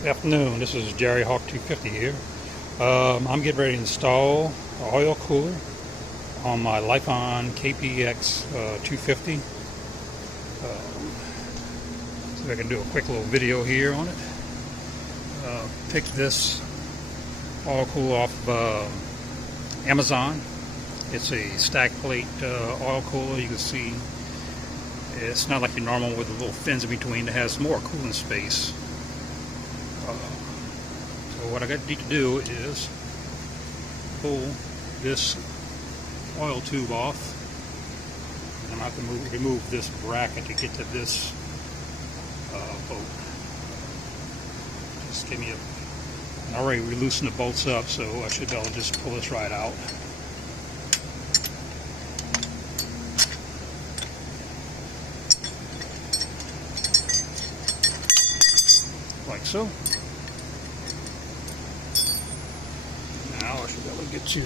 Good afternoon, this is Jerry Hawk 250 here. I'm getting ready to install an oil cooler on my Lifan KPX 250. So I can do a quick little video here on it. Picked this oil cooler off Amazon. It's a stack plate oil cooler. You can see it's not like your normal with the little fins in between. It has more cooling space. So what I need to do is pull this oil tube off. I'm going to have to remove this bracket to get to this bolt. Just give me I already loosened the bolts up, so I should be able to just pull this right out. Like so. Now I should be able to get you.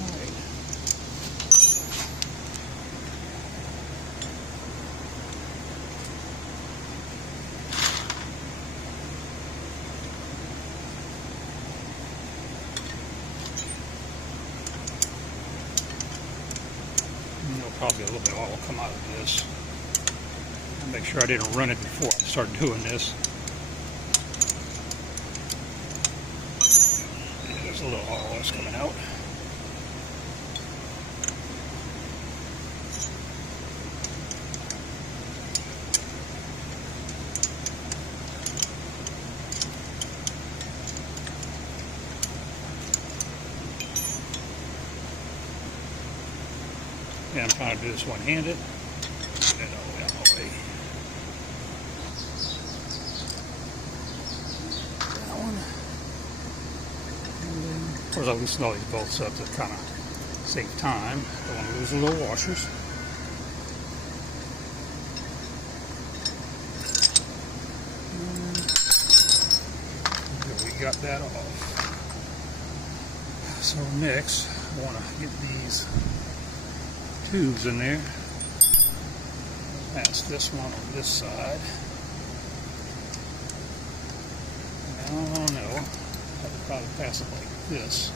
Alright. Probably a little bit of oil will come out of this. Make sure I didn't run it before I started doing this. Yeah, there's a little oil that's coming out. Yeah, I'm trying to do this one-handed. Get it all out of the way. That one. And then, of course, I loosen all these bolts up to kind of save time. Don't want to lose the little washers. And we got that off. So next, I want to get these tubes in there. Pass this one on this side. I don't know. I would probably pass it like this.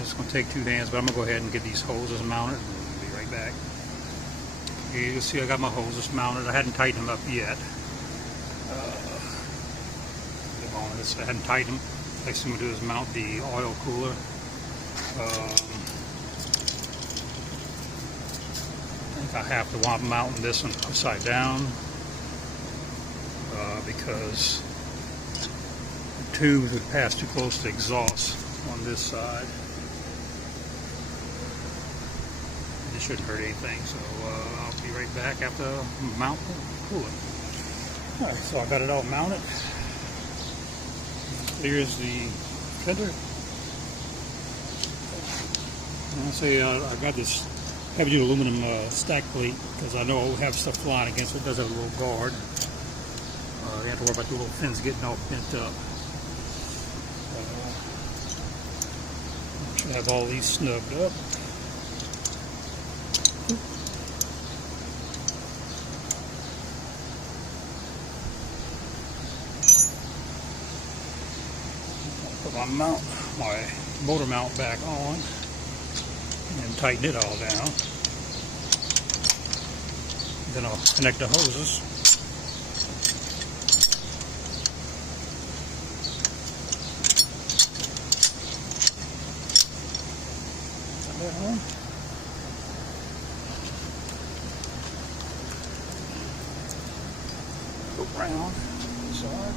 It's going to take 2 hands, but I'm going to go ahead and get these hoses mounted and we'll be right back. Here you can see I got my hoses mounted. I hadn't tightened them up yet. I hadn't tightened them. Next thing I'm going to do is mount the oil cooler. I think I have to want mounting this one upside down because the tubes would pass too close to the exhaust on this side. It shouldn't hurt anything, so I'll be right back after I mount the cooler. Alright, so I got it all mounted. Here's the fender. I say I got this heavy aluminum stack plate because I know I'll have stuff flying against it. It does have a little guard. You have to worry about the little fins getting all bent up. Should have all these snugged up. Put my motor mount back on. And tighten it all down. Then I'll connect the hoses. That one. Go around the side.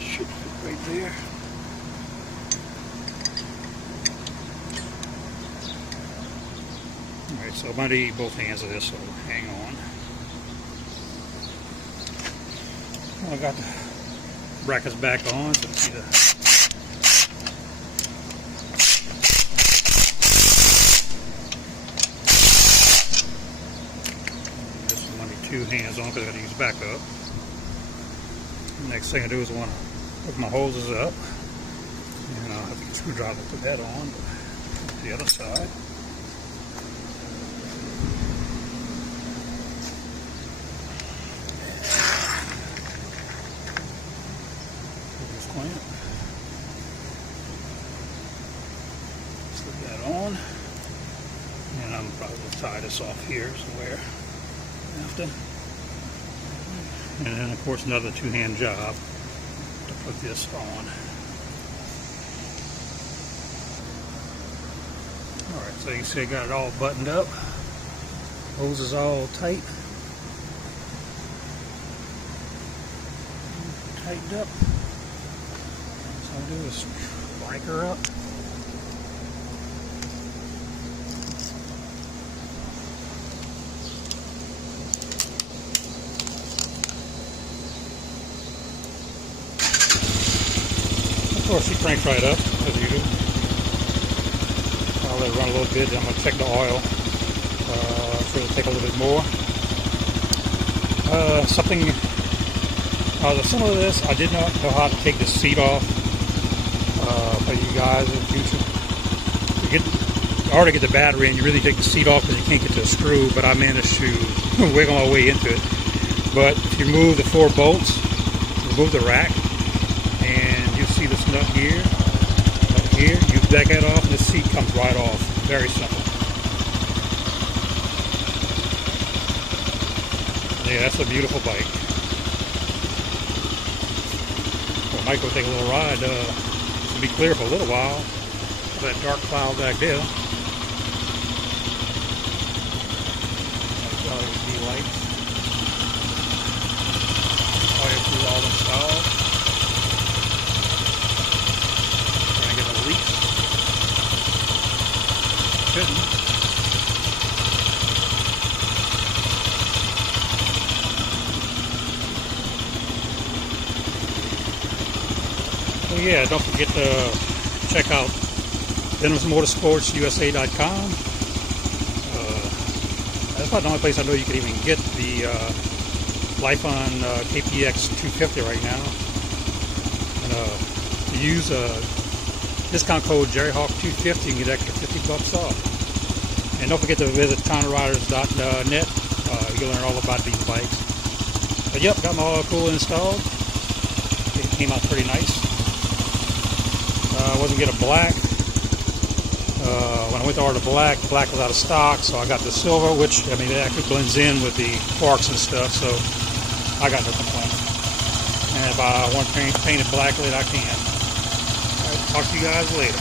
Should fit right there. Alright, so I'm going to need both hands of this, so hang on. Well, I got the brackets back on, so see the two hands on because I got to use backup. Next thing I do is I want to hook my hoses up, and I'll have to get a screwdriver to put that on. But the other side. Clamp. Slip that on, and I'm probably going to tie this off here somewhere after. And then, of course, another two-hand job to put this on. Alright, so you can see I got it all buttoned up. Hose is all tight. Tightened up. So I'll do is break her up. Of course, she cranks right up, as usual. I'll let it run a little bit, then I'm going to check the oil. So it'll take a little bit more. Some of this, I did not know how to take the seat off. For you guys in the future. In order to get the battery in, you really take the seat off because you can't get to a screw, but I managed to wiggle my way into it. But if you remove the 4 bolts, remove the rack, and you see this nut here, up here, you back that off and the seat comes right off. Very simple. Yeah, that's a beautiful bike. Well, Mike will take a little ride. It'll be clear for a little while. That dark cloud back there. LED lights. Fire through all installed. Trying to get a leak. Shouldn't. So yeah, don't forget to check out VenomsMotorsportsUSA.com. That's about the only place I know you can even get the Lifan KPX 250 right now. And use discount code JerryHawk250 and get extra $50 off. And don't forget to visit TownRiders.net. You'll learn all about these bikes. But yep, got my oil cooler installed. It came out pretty nice. I wasn't getting black. When I went to order black was out of stock, so I got the silver, which, I mean, it actually blends in with the forks and stuff, so I got no complaint. And if I want to paint it black, I can. All right, talk to you guys later.